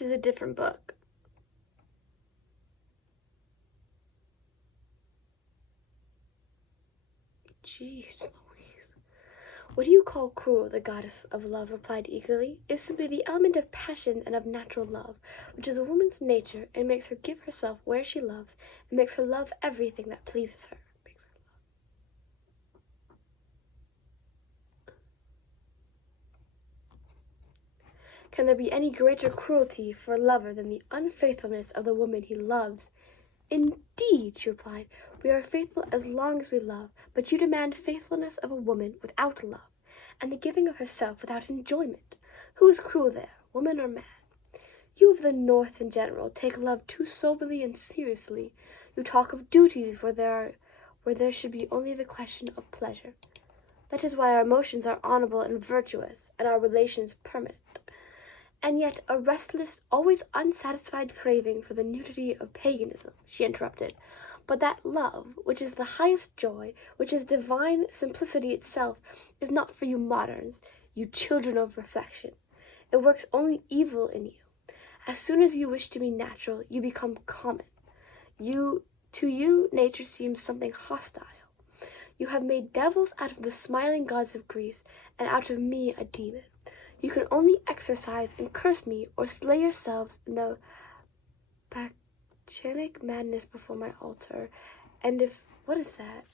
This is a different book. Jeez Louise. What do you call cruel? The goddess of love replied eagerly. Is simply the element of passion and of natural love, which is a woman's nature, and makes her give herself where she loves, and makes her love everything that pleases her. Can there be any greater cruelty for a lover than the unfaithfulness of the woman he loves? Indeed, she replied, we are faithful as long as we love, but you demand faithfulness of a woman without love, and the giving of herself without enjoyment. Who is cruel there, woman or man? You of the North in general take love too soberly and seriously. You talk of duties where there should be only the question of pleasure. That is why our emotions are honorable and virtuous, and our relations permanent. And yet a restless, always unsatisfied craving for the nudity of paganism, she interrupted. But that love, which is the highest joy, which is divine simplicity itself, is not for you moderns, you children of reflection. It works only evil in you. As soon as you wish to be natural, you become common. To you, nature seems something hostile. You have made devils out of the smiling gods of Greece, and out of me a demon. You can only exercise and curse me, or slay yourselves in the Bacchanic madness before my altar. And if... what is that?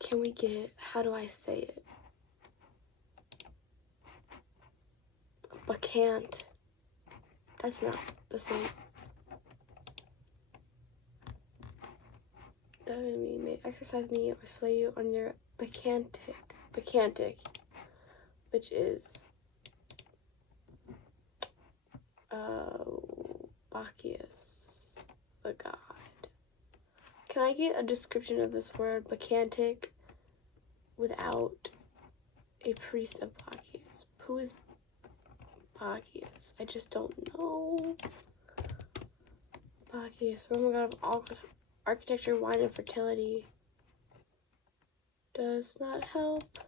Can we get... how do I say it? Bacchant. That's not the same. That may exercise me or slay you on your Bacchanic, which is Bacchus, the god. Can I get a description of this word Bacchanic without a priest of Bacchus? Who is Bacchus? I just don't know. Bacchus, Roman god of architecture, wine, and fertility. Does not help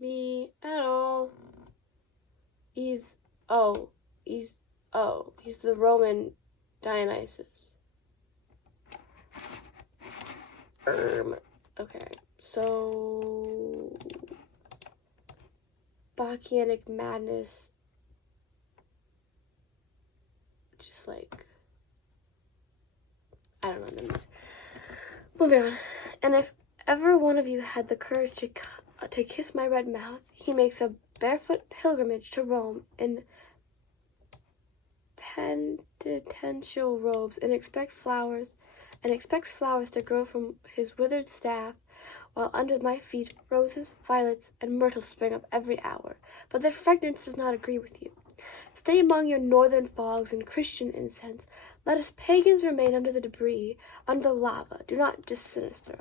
me at all. He's the Roman Dionysus. Okay, so Bacchanic madness, just like, I don't know. Moving on. And if ever one of you had the courage to kiss my red mouth, he makes a barefoot pilgrimage to Rome in penitential robes and expects flowers to grow from his withered staff, while under my feet roses, violets, and myrtle spring up every hour. But their fragrance does not agree with you. Stay among your northern fogs and Christian incense. Let us pagans remain under the debris, under the lava. Do not disinter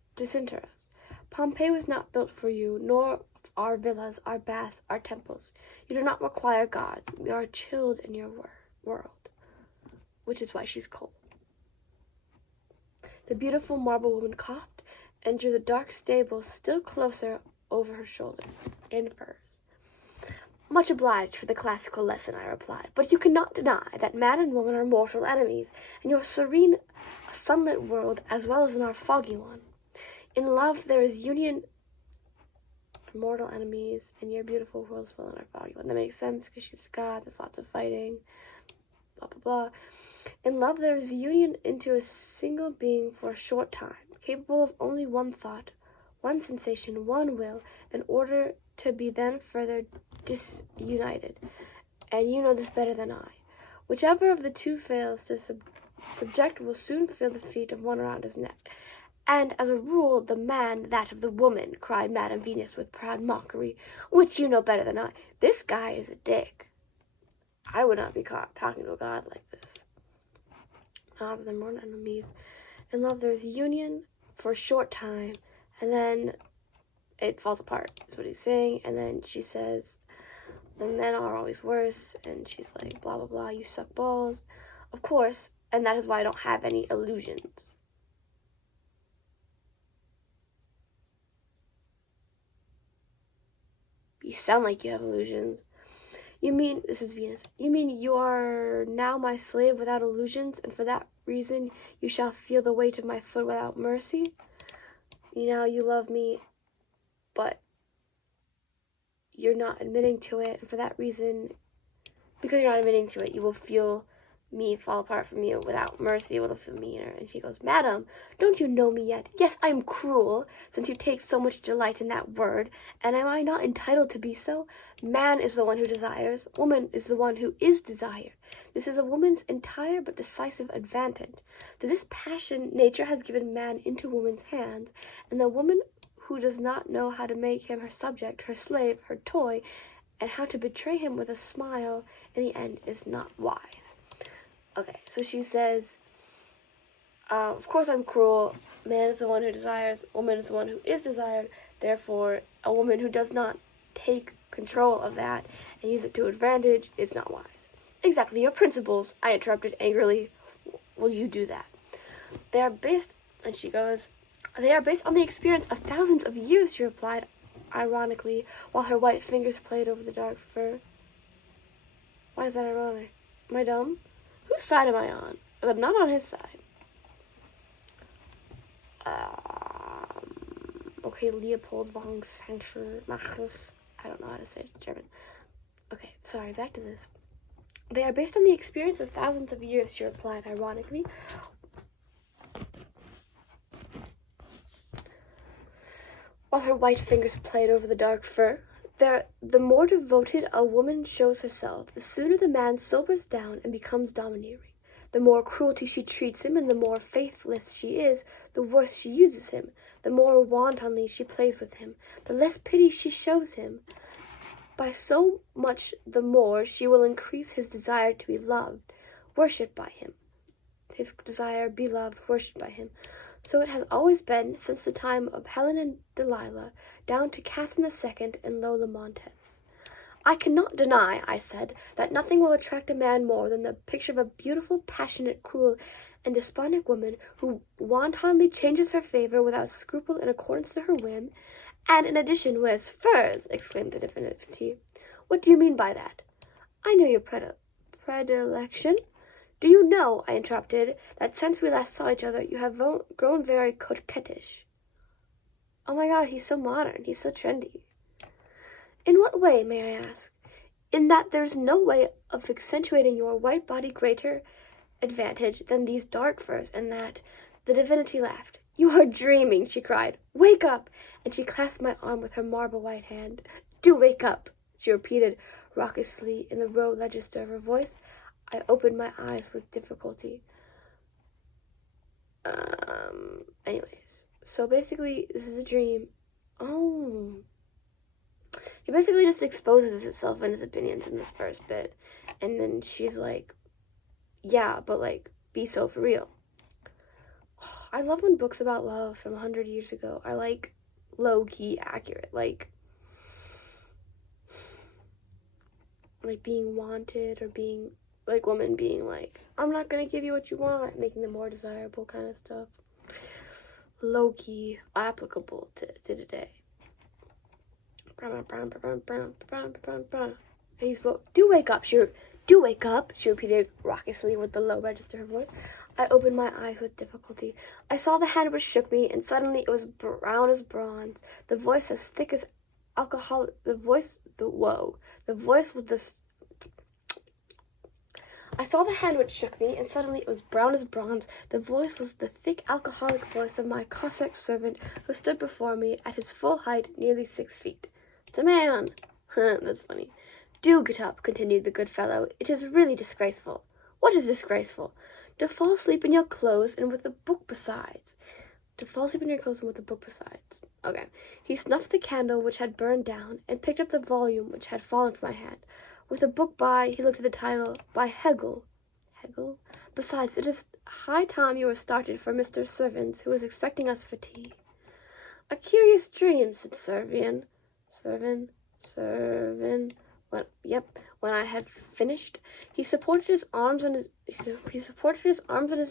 us. Pompeii was not built for you, nor our villas, our baths, our temples. You do not require God. We are chilled in your world, which is why she's cold. The beautiful marble woman coughed and drew the dark stables still closer over her shoulders in furs. Much obliged for the classical lesson, I replied, but you cannot deny that man and woman are mortal enemies, in your serene, sunlit world as well as in our foggy one. In love there is union, mortal enemies, and your beautiful world is well in our foggy one. That makes sense, because she's God, there's lots of fighting, blah, blah, blah. In love there is union into a single being for a short time, capable of only one thought, one sensation, one will, in order to be then further disunited. And you know this better than I. Whichever of the two fails to subject will soon feel the feet of one around his neck. And, as a rule, the man that of the woman, cried Madame Venus with proud mockery, which you know better than I. This guy is a dick. I would not be caught talking to a god like this. Not of the mortal enemies. In love there is union for a short time, and then it falls apart, is what he's saying. And then she says, the men are always worse, and she's like, blah, blah, blah, you suck balls. Of course, and that is why I don't have any illusions. You sound like you have illusions. You mean, this is Venus, you mean you are now my slave without illusions, and for that reason you shall feel the weight of my foot without mercy? You love me, but you're not admitting to it, and for that reason, because you're not admitting to it, you will feel me fall apart from you without mercy. It will feel meaner. And she goes, Madam, don't you know me yet? Yes, I am cruel, since you take so much delight in that word, and am I not entitled to be so? Man is the one who desires, woman is the one who is desired. This is a woman's entire but decisive advantage. To this passion nature has given man into woman's hands, and the woman who does not know how to make him her subject, her slave, her toy, and how to betray him with a smile in the end is not wise. Okay, so she says, of course I'm cruel. Man is the one who desires, woman is the one who is desired. Therefore, a woman who does not take control of that and use it to advantage is not wise. Exactly, your principles, I interrupted angrily. Will you do that? They are based, and she goes, they are based on the experience of thousands of years, she replied, ironically, while her white fingers played over the dark fur. Why is that ironic? Am I dumb? Whose side am I on? I'm not on his side. Okay, Leopold von sacher-masoch. I don't know how to say it in German. Okay, sorry, back to this. They are based on the experience of thousands of years, she replied ironically. While her white fingers played over the dark fur. The more devoted a woman shows herself, the sooner the man sobers down and becomes domineering. The more cruelty she treats him and the more faithless she is, the worse she uses him. The more wantonly she plays with him, the less pity she shows him. By so much the more she will increase his desire to be loved, worshipped by him. His desire, be loved, worshipped by him. So it has always been, since the time of Helen and Delilah, down to Catherine II and Lola Montez. I cannot deny, I said, that nothing will attract a man more than the picture of a beautiful, passionate, cruel, and despondent woman who wantonly changes her favor without scruple in accordance to her whim, and in addition wears furs, exclaimed the divinity. What do you mean by that? I know your predilection. Do you know, I interrupted, that since we last saw each other, you have grown very coquettish? Oh my God, he's so modern. He's so trendy. In what way, may I ask? In that there's no way of accentuating your white body greater advantage than these dark furs, and that the divinity laughed. You are dreaming, she cried. Wake up! And she clasped my arm with her marble white hand. Do wake up, she repeated raucously in the low register of her voice. I opened my eyes with difficulty. Anyways, so basically, this is a dream. Oh. He basically just exposes himself and his opinions in this first bit. And then she's like, yeah, but like, be so for real. I love when books about love from 100 years ago are like low-key accurate. Like being wanted, or being like women being like, I'm not gonna give you what you want, making them more desirable kind of stuff. Low-key applicable to today. He spoke. Do wake up, she repeated raucously with the low register of her voice. I opened my eyes with difficulty. I saw the hand which shook me, and suddenly it was brown as bronze, the voice as thick as alcohol, I saw the hand which shook me, and suddenly it was brown as bronze. The voice was the thick alcoholic voice of my Cossack servant, who stood before me at his full height, nearly 6 feet. It's a man. That's funny. Do get up, continued the good fellow. It is really disgraceful. What is disgraceful? To fall asleep in your clothes and with a book besides. Okay. He snuffed the candle which had burned down, and picked up the volume which had fallen from my hand. With a book by, he looked at the title, by Hegel. Hegel? Besides, it is high time you were started for Mr. Servants, who is expecting us for tea. A curious dream, said Servian. When When I had finished, he supported his arms on his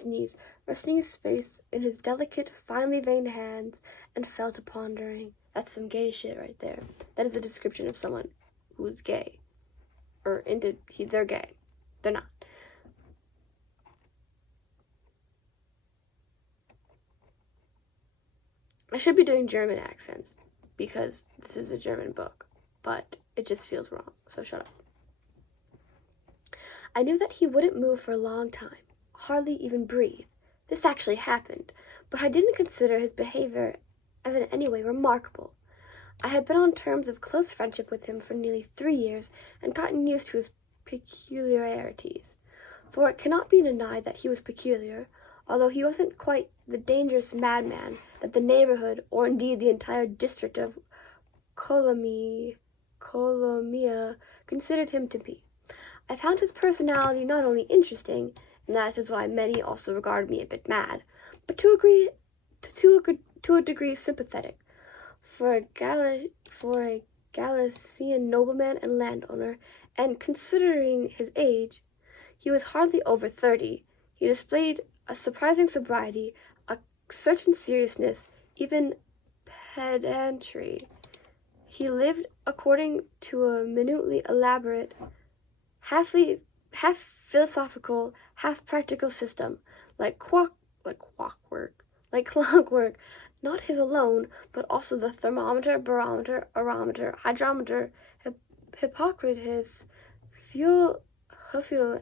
knees, resting his face in his delicate, finely veined hands, and fell to pondering. That's some gay shit right there. That is a description of someone who is gay. They're gay. They're not. I should be doing German accents because this is a German book, but it just feels wrong, so shut up. I knew that he wouldn't move for a long time, hardly even breathe. This actually happened, but I didn't consider his behavior as in any way remarkable. I had been on terms of close friendship with him for nearly 3 years and gotten used to his peculiarities. For it cannot be denied that he was peculiar, although he wasn't quite the dangerous madman that the neighborhood, or indeed the entire district of Kolomia, considered him to be. I found his personality not only interesting, and that is why many also regard me a bit mad, but to a degree sympathetic. For a Galician nobleman and landowner, and considering his age, he was hardly over 30. He displayed a surprising sobriety, a certain seriousness, even pedantry. He lived according to a minutely elaborate, half philosophical, half practical system, like clockwork. Not his alone, but also the thermometer, barometer, arometer, hydrometer, Hippocrates, Huffield,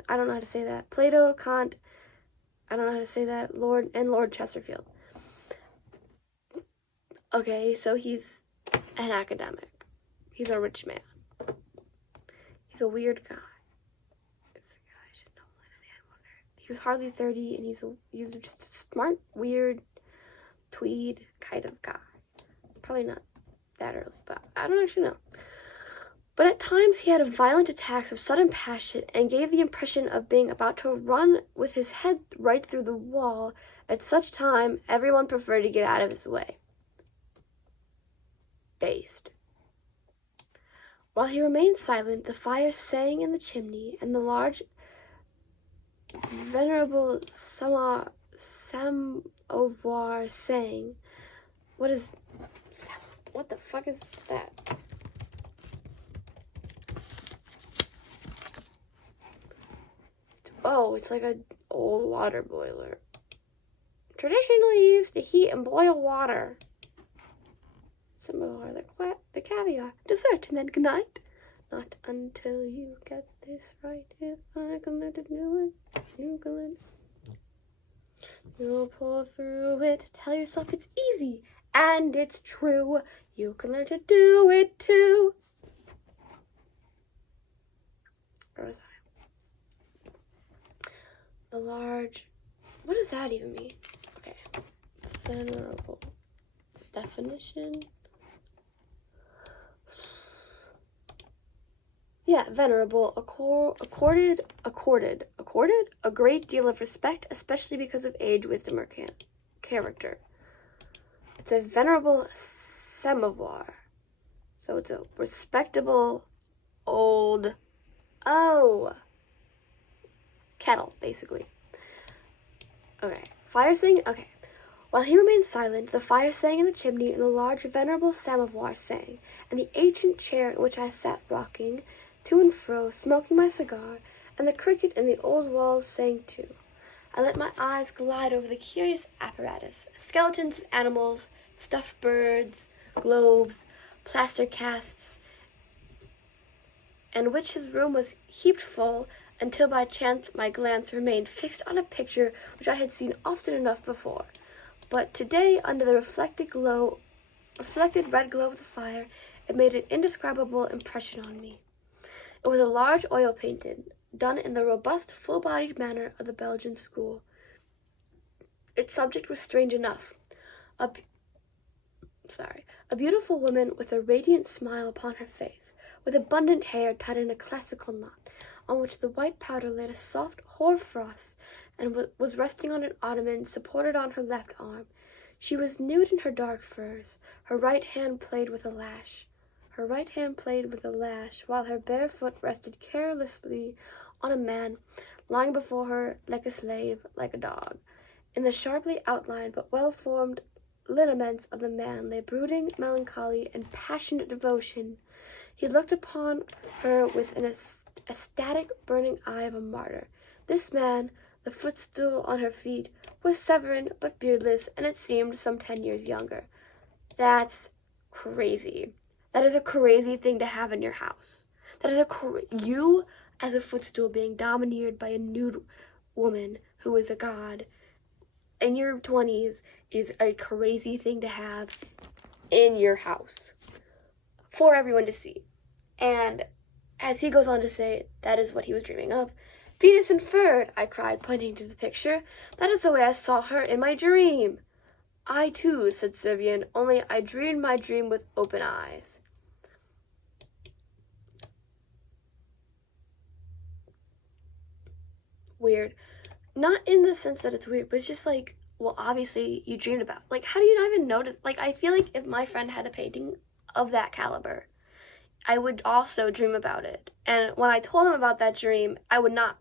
I don't know how to say that, Plato, Kant, I don't know how to say that, Lord Chesterfield. Okay, so he's an academic. He's a rich man. He's a weird guy. He was hardly 30, and he's just a smart, weird, tweed kind of guy. Probably not that early, but I don't actually know. But at times he had violent attacks of sudden passion and gave the impression of being about to run with his head right through the wall. At such time, everyone preferred to get out of his way. Based. While he remained silent, the fire sang in the chimney, and the large, venerable samovar sang. What the fuck is that? Oh, it's like an old water boiler. Traditionally used to heat and boil water. Samovar, the caviar, dessert, and then good night. Not until you get this right. If I can let it do it, you can let it. You'll pull through it. Tell yourself it's easy, and it's true. You can learn to do it too. Where was I? The large. What does that even mean? Okay. Venerable. Definition. Yeah, venerable, accorded a great deal of respect, especially because of age, wisdom, or character. It's a venerable samovar. So it's a respectable old, kettle, basically. Okay, fire sang, okay. While he remained silent, the fire sang in the chimney, and the large venerable samovar sang, and the ancient chair in which I sat rocking to and fro, smoking my cigar, and the cricket in the old walls sang too. I let my eyes glide over the curious apparatus, skeletons of animals, stuffed birds, globes, plaster casts, and which his room was heaped full, until by chance my glance remained fixed on a picture which I had seen often enough before. But today, under the reflected red glow of the fire, it made an indescribable impression on me. It was a large oil painting, done in the robust, full-bodied manner of the Belgian school. Its subject was strange enough. A beautiful woman with a radiant smile upon her face, with abundant hair tied in a classical knot, on which the white powder laid a soft hoar frost, and was resting on an ottoman supported on her left arm. She was nude in her dark furs. Her right hand played with a lash. Her right hand played with a lash, while her bare foot rested carelessly on a man lying before her like a slave, like a dog. In the sharply outlined but well-formed lineaments of the man lay brooding melancholy and passionate devotion. He looked upon her with an ecstatic, burning eye of a martyr. This man, the footstool on her feet, was Severin but beardless, and it seemed some 10 years younger. That's crazy. That is a crazy thing to have in your house. That is you as a footstool being domineered by a nude woman who is a god in your 20s is a crazy thing to have in your house for everyone to see. And as he goes on to say, that is what he was dreaming of. Venus in fur, I cried, pointing to the picture. That is the way I saw her in my dream. I too, said Servian, only I dreamed my dream with open eyes. Weird. Not in the sense that it's weird, but it's just like, well, obviously you dreamed about. Like, how do you not even notice? Like, I feel like if my friend had a painting of that caliber, I would also dream about it. And when I told him about that dream, I would not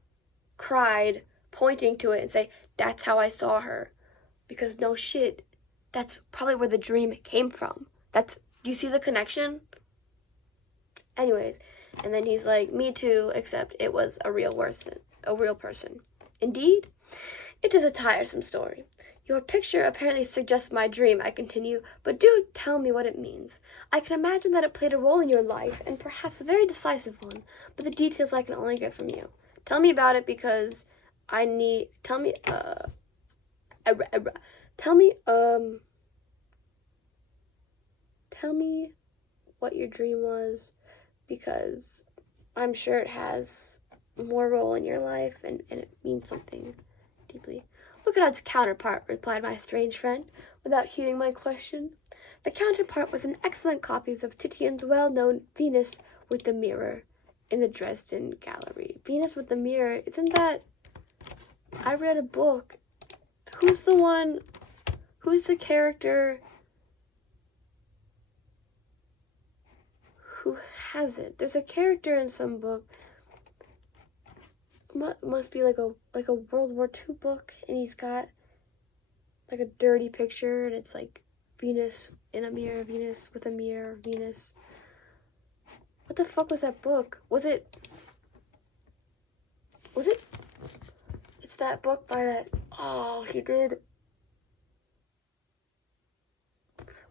cried pointing to it and say, that's how I saw her. Because no shit, that's probably where the dream came from. Do you see the connection? Anyways, and then he's like, me too, except it was a real person. Indeed, it is a tiresome story. Your picture apparently suggests my dream, I continue, but do tell me what it means. I can imagine that it played a role in your life, and perhaps a very decisive one, but the details I can only get from you. Tell me about it because tell me what your dream was, because I'm sure it has more role in your life and it means something deeply. Look at its counterpart, replied my strange friend, without heeding my question. The counterpart was an excellent copy of Titian's well-known Venus with the Mirror in the Dresden Gallery. Venus with the Mirror, isn't that... I read a book. Who's the character who has it? There's a character in some book. Must be like a World War II book, and he's got like a dirty picture, and it's like Venus in a mirror, Venus with a mirror, Venus. What the fuck was that book? Was it? It's that book by that. Oh, he did.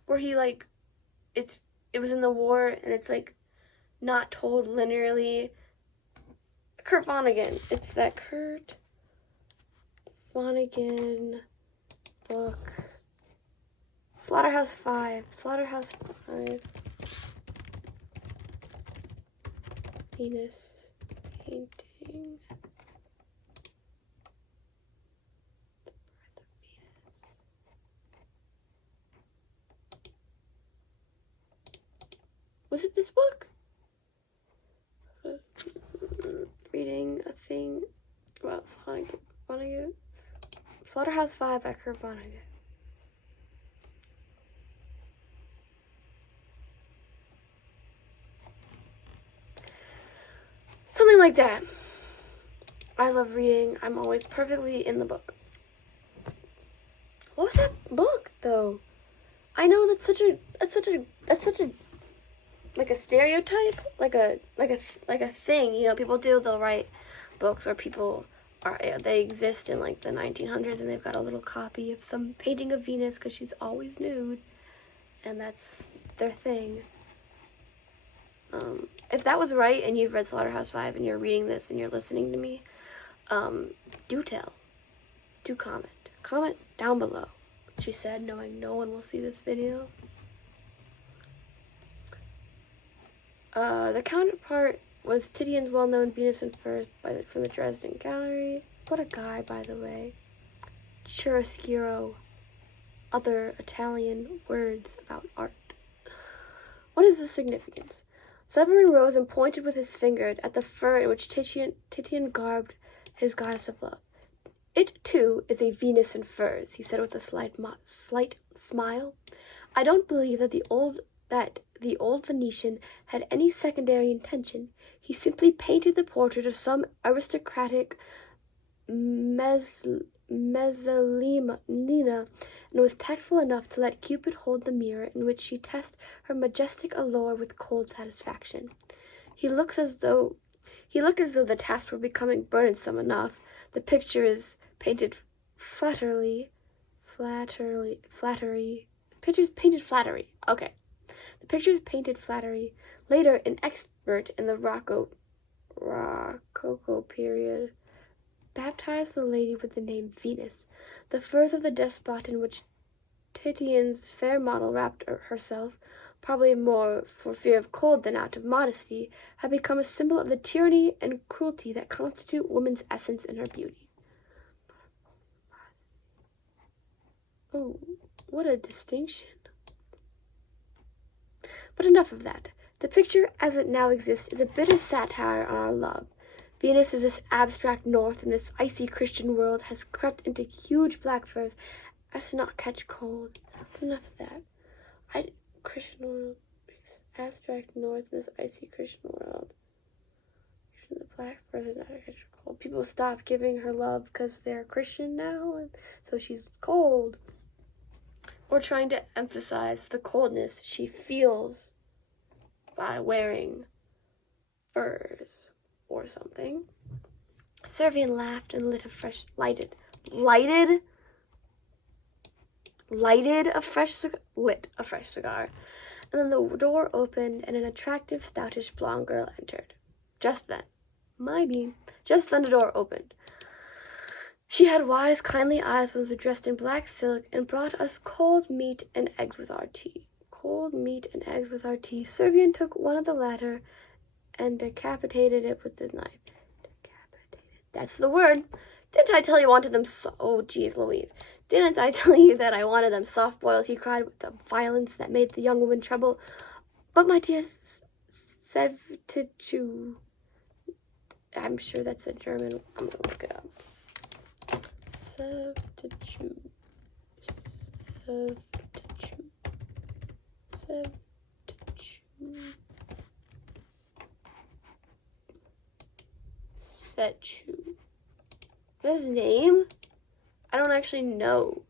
Where he like, it was in the war, and it's like not told linearly. Kurt Vonnegut. It's that Kurt Vonnegut book. Slaughterhouse-Five. Venus painting. Was it this book? Reading a thing about Vonnegut. Slaughterhouse-Five by Kurt Vonnegut. Something like that. I love reading. I'm always perfectly in the book. What was that book though? I know that's such a like a stereotype, like a thing, you know, people do. They'll write books, or they exist in like the 1900s, and they've got a little copy of some painting of Venus because she's always nude, and that's their thing. If that was right, and you've read Slaughterhouse-Five, and you're reading this, and you're listening to me, do comment down below, she said, knowing no one will see this video. The counterpart was Titian's well-known Venus in Furs from the Dresden Gallery. What a guy, by the way. Chiaroscuro. Other Italian words about art. What is the significance? Severin rose and pointed with his finger at the fur in which Titian garbed his goddess of love. It, too, is a Venus in furs, he said with a slight smile. I don't believe that the old Venetian had any secondary intention. He simply painted the portrait of some aristocratic Mezzalina, and was tactful enough to let Cupid hold the mirror in which she tests her majestic allure with cold satisfaction. He looked as though the task were becoming burdensome enough. The picture is painted flattery. Okay. The picture is painted flattery. Later, an expert in the Rococo period baptized the lady with the name Venus. The furs of the despot in which Titian's fair model wrapped herself, probably more for fear of cold than out of modesty, had become a symbol of the tyranny and cruelty that constitute woman's essence in her beauty. Oh, what a distinction. But enough of that. The picture as it now exists is a bitter satire on our love. Venus is this abstract north in this icy Christian world, has crept into huge black furs as to not catch cold. But enough of that. Christian world, abstract north in this icy Christian world. The black furs are not catch cold. People stop giving her love because they're Christian now, and so she's cold. Or trying to emphasize the coldness she feels by wearing furs or something. Servian laughed and lit a fresh cigar. And then the door opened and an attractive, stoutish blonde girl entered. Just then the door opened. She had wise, kindly eyes, was dressed in black silk, and brought us cold meat and eggs with our tea. Servian took one of the latter and decapitated it with his knife. That's the word. Didn't I tell you I wanted them oh, geez, Louise. Didn't I tell you that I wanted them soft-boiled? He cried with a violence that made the young woman tremble. But my dear Sevtichu, I'm sure that's a German. I'm going to look it up. Sevtichu. His name? I don't actually know.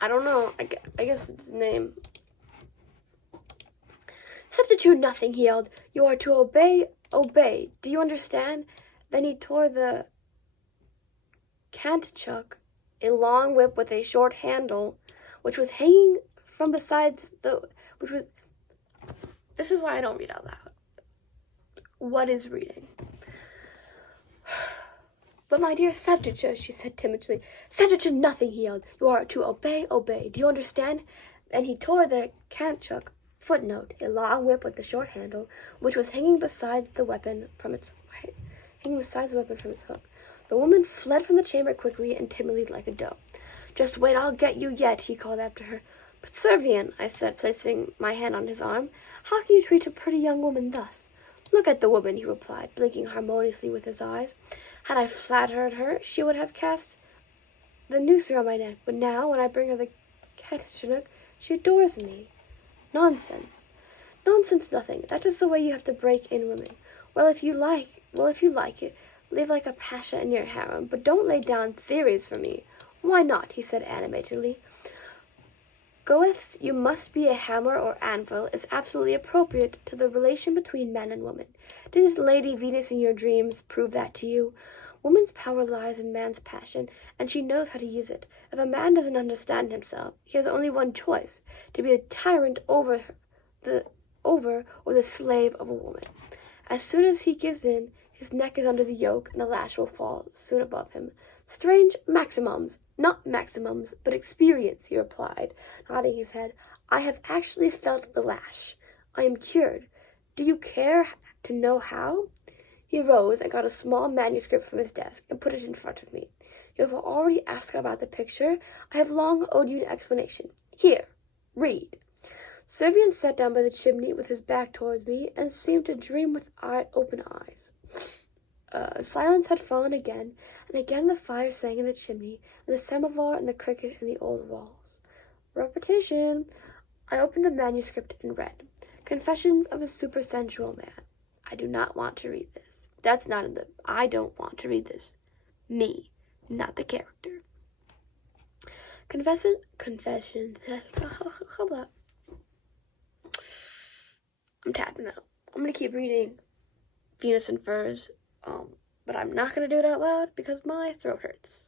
I don't know. I guess it's his name. Substitute nothing, he yelled. You are to obey. Do you understand? Then he tore the cantchuck, a long whip with a short handle, which was hanging from besides this is why I don't read out loud. What is reading? But my dear Septicha, she said timidly. Septicha, nothing, he yelled. You are to obey. Do you understand? And he tore the cantchuck, footnote, a long whip with a short handle, which was hanging beside the weapon from its hook. The woman fled from the chamber quickly and timidly like a doe. Just wait, I'll get you yet, he called after her. But Servian, I said, placing my hand on his arm, how can you treat a pretty young woman thus? Look at the woman, he replied, blinking harmoniously with his eyes. Had I flattered her, she would have cast the noose around my neck. But now, when I bring her the Chinook, she adores me. Nonsense nothing. That is the way you have to break in women. Well, if you like it, live like a pasha in your harem, but don't lay down theories for me. Why not? He said animatedly. Goeth's "you must be a hammer or anvil" is absolutely appropriate to the relation between man and woman. Didn't Lady Venus in your dreams prove that to you? Woman's power lies in man's passion, and she knows how to use it. If a man doesn't understand himself, he has only one choice: to be the tyrant over or the slave of a woman. As soon as he gives in, his neck is under the yoke, and the lash will fall soon above him. Strange maxims, not maximums, but experience, he replied, nodding his head. I have actually felt the lash. I am cured. Do you care to know how? He rose and got a small manuscript from his desk and put it in front of me. You have already asked about the picture. I have long owed you an explanation. Here, read. Servian sat down by the chimney with his back towards me and seemed to dream with open eyes. Silence had fallen again, and again the fire sang in the chimney, and the samovar and the cricket in the old walls. Repetition. I opened the manuscript and read, Confessions of a Supersensual Man. I do not want to read this. That's not in the... I don't want to read this. Me, not the character. Confession. Hold up. I'm tapping out. I'm going to keep reading Venus and Furs, but I'm not going to do it out loud because my throat hurts.